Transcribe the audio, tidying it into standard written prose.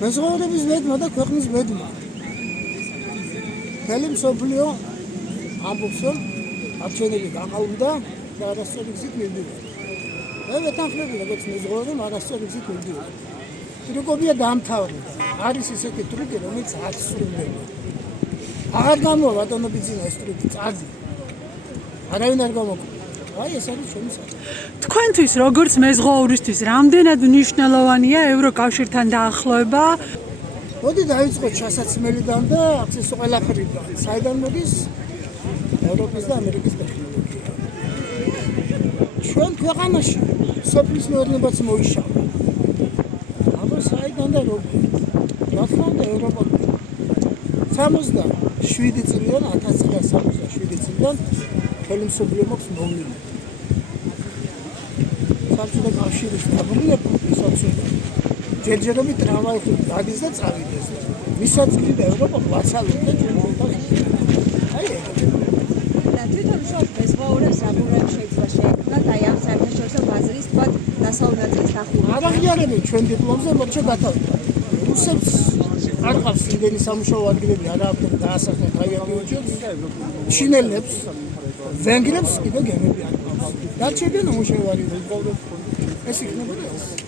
მეზღვაურების ბედმა და ქვეყნის ბედმა. მთელი მსოფლიო ამბობს, რომ არჩევნები გაყალბდა და არასწორი გზით მივდივართ. მე ვეთანხმები, როგორც მეზღვაური, არასწორი გზით მივდივართ. ტრიკობია დაამთავრა. არის ისეთი ტრიკი, რომელიც არ სრულდება. აღარ გამოვა ბატონო ბიძინა ეს ტრიკი წადი. არავინ არ გამოგვი. აი ეს არის ჩვენი საკითხი. თქვენთვის როგორც მეზღვაურისთვის რამდენად მნიშვნელოვანია ევროკავშირთან დაახლოება? მოდი დაიწყოთ ჩასაცმელიდან და აქცეს ყველაფრიდან. საიდან მოდის ევროპის და ამერიკის ტექნოლოგია. ჩვენ ქვეყანაში სოფლის მეურნეობაც მოიშალა. აბა საიდან და როგორ? რა თქმა უნდა ევროპაში 67 წლიდან 1967 წლიდან მთელი მსოფლიო მაქვს მოვლილი. საბჭოთა კავშირის დაბომბვება ისაცუდა. ჯერჯერობით ტრამვაი გადის და წავიდეს. ვისაც კიდე ევროპა ვაცალობდა ჩვენ ხალხს. აი და თვითონ შოუ მეზღვაურებს რაბურები შეიძლება შეექმნათ აი ამ საერთაშორისო ბაზრის თქვა დასავლურ ნაწილის დახურვა. არ აღიარებენ ჩვენ დიპლომზე მორჩა გათავდა. რუსებს არ ყავს იმდენი სამუშაო ადგილები არა აქვთ დაასახეთ აი ამ უჯებს. ჩინელებს, ვენგრებს კიდე გემები არ ყავს. დარჩებიან უმუშევარი. ეს იქნებოდა